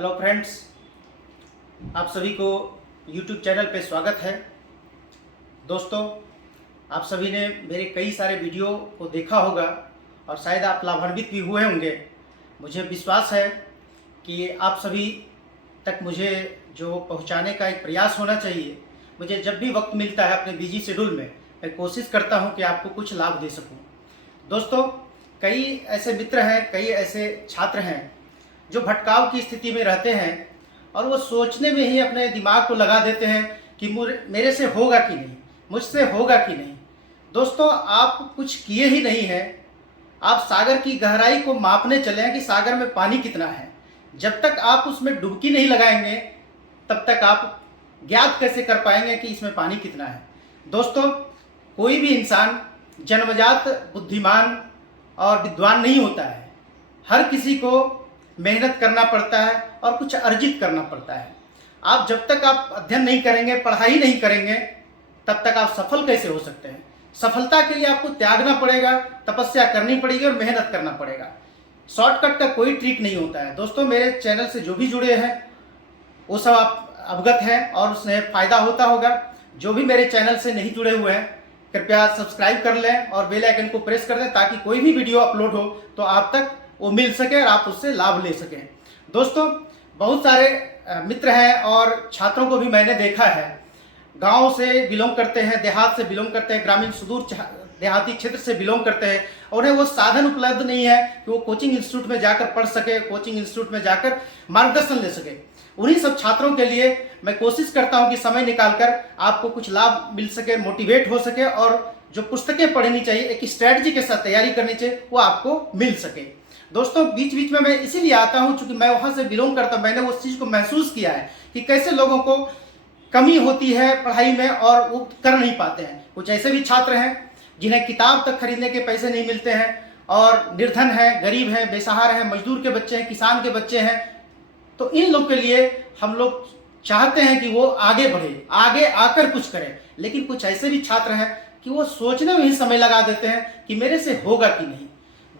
Hello friends, आप सभी को YouTube चैनल पे स्वागत है। दोस्तों, आप सभी ने मेरे कई सारे वीडियो को देखा होगा और शायद आप लाभान्वित भी हुए होंगे। मुझे विश्वास है कि आप सभी तक मुझे जो पहुंचाने का एक प्रयास होना चाहिए। मुझे जब भी वक्त मिलता है अपने बिजी शेड्यूल में, मैं कोशिश करता हूं कि आपको कुछ लाभ दे सकूं। दोस्तों, कई ऐसे मित्र हैं, कई ऐसे छात्र हैं जो भटकाव की स्थिति में रहते हैं और वो सोचने में ही अपने दिमाग को लगा देते हैं कि मेरे से होगा कि नहीं, मुझसे होगा कि नहीं। दोस्तों, आप कुछ किए ही नहीं हैं। आप सागर की गहराई को मापने चले हैं कि सागर में पानी कितना है। जब तक आप उसमें डुबकी नहीं लगाएंगे तब तक आप ज्ञात कैसे कर पाएंगे कि इसमें पानी कितना है। दोस्तों, कोई भी इंसान जन्मजात बुद्धिमान और विद्वान नहीं होता है। हर किसी को मेहनत करना पड़ता है और कुछ अर्जित करना पड़ता है। आप जब तक आप अध्ययन नहीं करेंगे, पढ़ाई नहीं करेंगे, तब तक आप सफल कैसे हो सकते हैं। सफलता के लिए आपको त्यागना पड़ेगा, तपस्या करनी पड़ेगी और मेहनत करना पड़ेगा। शॉर्टकट का कोई ट्रिक नहीं होता है। दोस्तों, मेरे चैनल से जो भी जुड़े हैं वो सब आप अवगत हैं और उससे फ़ायदा होता होगा। जो भी मेरे चैनल से नहीं जुड़े हुए हैं, कृपया सब्सक्राइब कर लें और बेल आइकन को प्रेस कर दें ताकि कोई भी वीडियो अपलोड हो तो आप तक वो मिल सके और आप उससे लाभ ले सकें। दोस्तों, बहुत सारे मित्र हैं और छात्रों को भी मैंने देखा है, गांव से बिलोंग करते हैं, देहात से बिलोंग करते हैं, ग्रामीण सुदूर देहाती क्षेत्र से बिलोंग करते हैं। उन्हें वो साधन उपलब्ध नहीं है कि वो कोचिंग इंस्टीट्यूट में जाकर पढ़ सके, कोचिंग इंस्टीट्यूट में जाकर मार्गदर्शन ले सके। उन्हीं सब छात्रों के लिए मैं कोशिश करता हूं कि समय निकालकर आपको कुछ लाभ मिल सके, मोटिवेट हो सके और जो पुस्तकें पढ़नी चाहिए, एक स्ट्रेटजी के साथ तैयारी करनी चाहिए, वो आपको मिल सके। दोस्तों, बीच बीच में मैं इसीलिए आता हूं क्योंकि मैं वहां से बिलोंग करता हूं। मैंने उस चीज को महसूस किया है कि कैसे लोगों को कमी होती है पढ़ाई में और वो कर नहीं पाते हैं। कुछ ऐसे भी छात्र हैं जिन्हें किताब तक खरीदने के पैसे नहीं मिलते हैं और निर्धन है, गरीब है, बेसहारा है, मजदूर के बच्चे हैं, किसान के बच्चे हैं। तो इन लोग के लिए हम लोग चाहते हैं कि वो आगे बढ़े, आगे आकर कुछ करें। लेकिन कुछ ऐसे भी छात्र हैं कि वो सोचने में ही समय लगा देते हैं कि मेरे से होगा कि नहीं।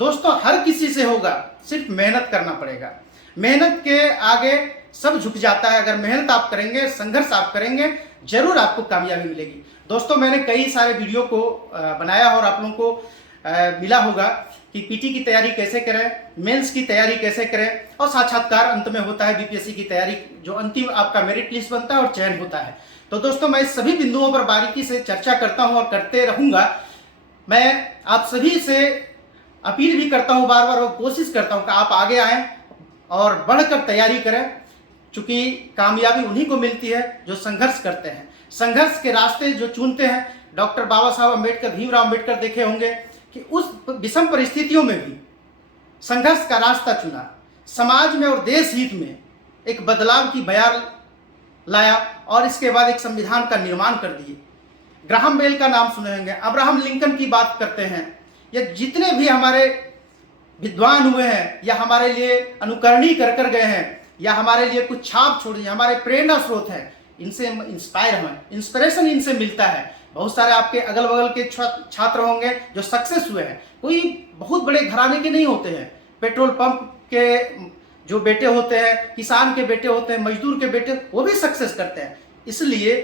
दोस्तों, हर किसी से होगा, सिर्फ मेहनत करना पड़ेगा। मेहनत के आगे सब झुक जाता है। अगर मेहनत आप करेंगे, संघर्ष आप करेंगे, जरूर आपको कामयाबी मिलेगी। दोस्तों, मैंने कई सारे वीडियो को बनाया और आप लोगों को मिला होगा कि पीटी की तैयारी कैसे करें, मेंस की तैयारी कैसे करें और साक्षात्कार अंत में होता है बीपीएससी की तैयारी, जो अंतिम आपका मेरिट लिस्ट बनता है और चयन होता है। तो दोस्तों, मैं सभी बिंदुओं पर बारीकी से चर्चा करता हूं और करते रहूंगा। मैं आप सभी से अपील भी करता हूं, बार बार वो कोशिश करता हूं कि आप आगे आएं और बढ़कर तैयारी करें, क्योंकि कामयाबी उन्हीं को मिलती है जो संघर्ष करते हैं, संघर्ष के रास्ते जो चुनते हैं। डॉक्टर बाबा साहब अम्बेडकर, भीमराव अम्बेडकर देखे होंगे कि उस विषम परिस्थितियों में भी संघर्ष का रास्ता चुना, समाज में और देश हित में एक बदलाव की बयार लाया और इसके बाद एक संविधान का निर्माण कर दिए। ग्राहम बेल का नाम सुने होंगे, अब्राहम लिंकन की बात करते हैं, या जितने भी हमारे विद्वान हुए हैं या हमारे लिए अनुकरणी कर गए हैं या हमारे लिए कुछ छाप छोड़ी, हमारे प्रेरणा स्रोत हैं, इनसे इंस्पायर हमें इंस्पिरेशन इनसे मिलता है। बहुत सारे आपके अगल बगल के छात्र होंगे जो सक्सेस हुए हैं। कोई बहुत बड़े घराने के नहीं होते हैं, पेट्रोल पंप के जो बेटे होते हैं, किसान के बेटे होते हैं, मजदूर के बेटे, वो भी सक्सेस करते हैं। इसलिए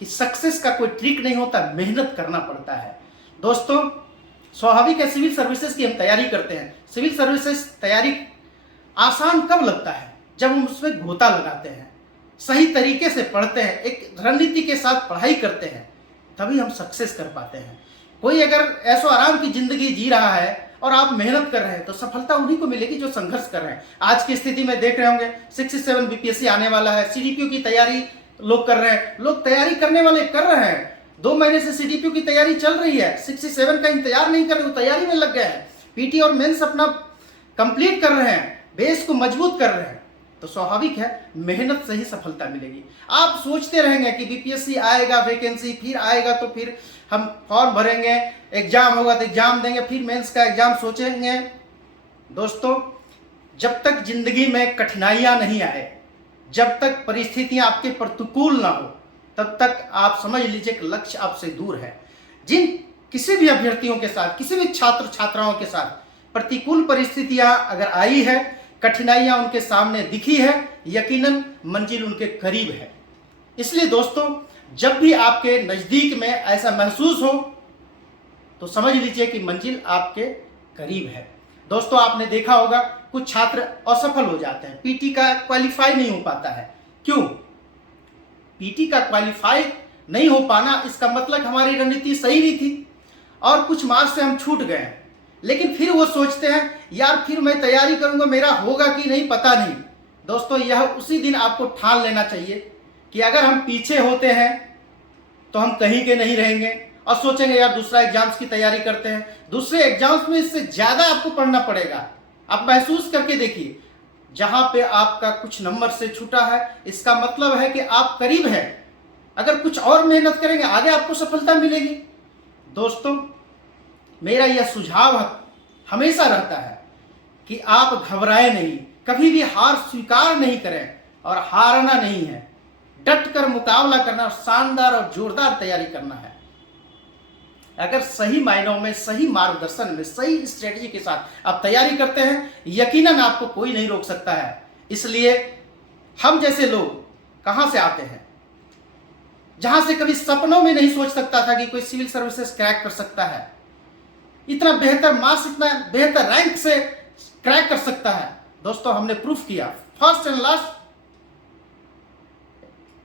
कि सक्सेस का कोई ट्रिक नहीं होता, मेहनत करना पड़ता है। दोस्तों, स्वाभाविक है, सिविल सर्विसेज की हम तैयारी करते हैं। सिविल सर्विसेज तैयारी आसान कब लगता है? जब हम उसमें गोता लगाते हैं, सही तरीके से पढ़ते हैं, एक रणनीति के साथ पढ़ाई करते हैं, तभी हम सक्सेस कर पाते हैं। कोई अगर ऐसो आराम की जिंदगी जी रहा है और आप मेहनत कर रहे हैं तो सफलता उन्हीं को मिलेगी जो संघर्ष कर रहे हैं। आज की स्थिति में देख रहे होंगे 67 बीपीएससी आने वाला है, सीडीपीओ की तैयारी लोग कर रहे हैं, लोग तैयारी करने वाले कर रहे हैं। 2 महीने से सीडीपीओ की तैयारी चल रही है, 67 का इंतजार नहीं कर रहे, वो तैयारी में लग गए हैं। पीटी और मेंस अपना कंप्लीट कर रहे हैं, बेस को मजबूत कर रहे हैं। तो स्वाभाविक है, मेहनत से ही सफलता मिलेगी। आप सोचते रहेंगे कि बीपीएससी आएगा, वैकेंसी फिर आएगा तो फिर हम फॉर्म भरेंगे, एग्जाम होगा तो एग्जाम देंगे, फिर मेंस का एग्जाम सोचेंगे। दोस्तों, जब तक जिंदगी में कठिनाइयां नहीं आए, जब तक परिस्थितियां आपके प्रतिकूल ना हो, तब तक आप समझ लीजिए कि लक्ष्य आपसे दूर है। जिन किसी भी अभ्यर्थियों के साथ, किसी भी छात्र छात्राओं के साथ प्रतिकूल परिस्थितियां अगर आई है, कठिनाइयां उनके सामने दिखी है, यकीनन मंजिल उनके करीब है। इसलिए दोस्तों, जब भी आपके नज़दीक में ऐसा महसूस हो तो समझ लीजिए कि मंजिल आपके करीब है। दोस्तों, आपने देखा होगा कुछ छात्र असफल हो जाते हैं, पीटी का क्वालिफाई नहीं हो पाता है। क्यों? पीटी का क्वालिफाई नहीं हो पाना, इसका मतलब हमारी रणनीति सही नहीं थी और कुछ मार्क्स से हम छूट गए हैं। लेकिन फिर वो सोचते हैं यार फिर मैं तैयारी करूंगा, मेरा होगा कि नहीं पता नहीं। दोस्तों, यह उसी दिन आपको ठान लेना चाहिए कि अगर हम पीछे होते हैं तो हम कहीं के नहीं रहेंगे और सोचेंगे यार दूसरा एग्जाम्स की तैयारी करते हैं। दूसरे एग्जाम्स में इससे ज़्यादा आपको पढ़ना पड़ेगा। आप महसूस करके देखिए, जहां पे आपका कुछ नंबर से छूटा है, इसका मतलब है कि आप करीब हैं। अगर कुछ और मेहनत करेंगे आगे आपको सफलता मिलेगी। दोस्तों, मेरा यह सुझाव हमेशा रहता है कि आप घबराएं नहीं, कभी भी हार स्वीकार नहीं करें और हारना नहीं है, डट कर मुकाबला करना और शानदार और जोरदार तैयारी करना है। अगर सही मायनों में, सही मार्गदर्शन में, सही स्ट्रेटजी के साथ आप तैयारी करते हैं, यकीनन आपको कोई नहीं रोक सकता है। इसलिए हम जैसे लोग कहां से आते हैं, जहां से कभी सपनों में नहीं सोच सकता था कि कोई सिविल सर्विसेज क्रैक कर सकता है, इतना बेहतर मार्क्स, इतना बेहतर रैंक से क्रैक कर सकता है। दोस्तों, हमने प्रूफ किया, फर्स्ट एंड लास्ट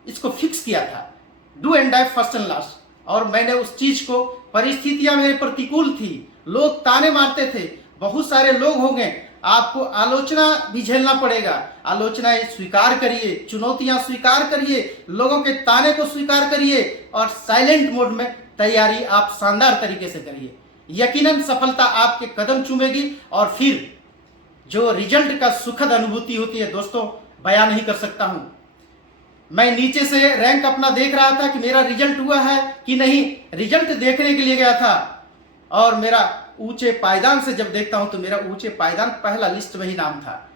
इसको फिक्स किया था, do and die first and last. और मैंने उस चीज को, परिस्थितियां मेरे प्रतिकूल थी, लोग ताने मारते थे, बहुत सारे लोग होंगे, आपको आलोचना भी झेलना पड़ेगा। आलोचनाएं स्वीकार करिए, चुनौतियां स्वीकार करिए, लोगों के ताने को स्वीकार करिए और साइलेंट मोड में तैयारी आप शानदार तरीके से करिए। यकीनन सफलता आपके कदम चूमेगी और फिर जो रिजल्ट का सुखद अनुभूति होती है दोस्तों, बयान नहीं कर सकता हूं। मैं नीचे से रैंक अपना देख रहा था कि मेरा रिजल्ट हुआ है कि नहीं, रिजल्ट देखने के लिए गया था और मेरा ऊंचे पायदान से जब देखता हूं तो मेरा ऊंचे पायदान पहला लिस्ट में ही नाम था।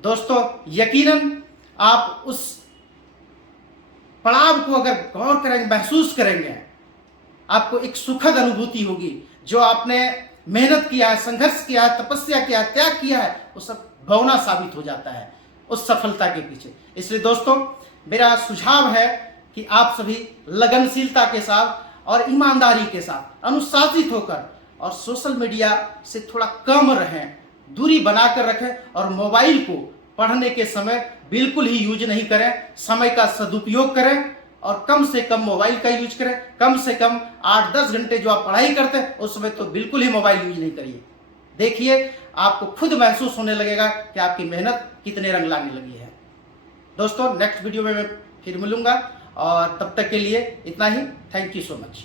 दोस्तों, यकीनन आप उस पड़ाव को अगर गौर करेंगे, महसूस करेंगे, आपको एक सुखद अनुभूति होगी। जो आपने मेहनत किया है, संघर्ष किया है, तपस्या किया है, त्याग किया है, वो सब भवना साबित हो जाता है उस सफलता के पीछे। इसलिए दोस्तों, मेरा सुझाव है कि आप सभी लगनशीलता के साथ और ईमानदारी के साथ अनुशासित होकर और सोशल मीडिया से थोड़ा कम रहें, दूरी बनाकर रखें और मोबाइल को पढ़ने के समय बिल्कुल ही यूज नहीं करें। समय का सदुपयोग करें और कम से कम मोबाइल का यूज करें। कम से कम 8-10 घंटे जो आप पढ़ाई करते हैं उस समय तो बिल्कुल ही मोबाइल यूज नहीं करिए। देखिए, आपको खुद महसूस होने लगेगा कि आपकी मेहनत कितने रंग लाने लगी है। दोस्तों, नेक्स्ट वीडियो में मैं फिर मिलूंगा और तब तक के लिए इतना ही। Thank you so much.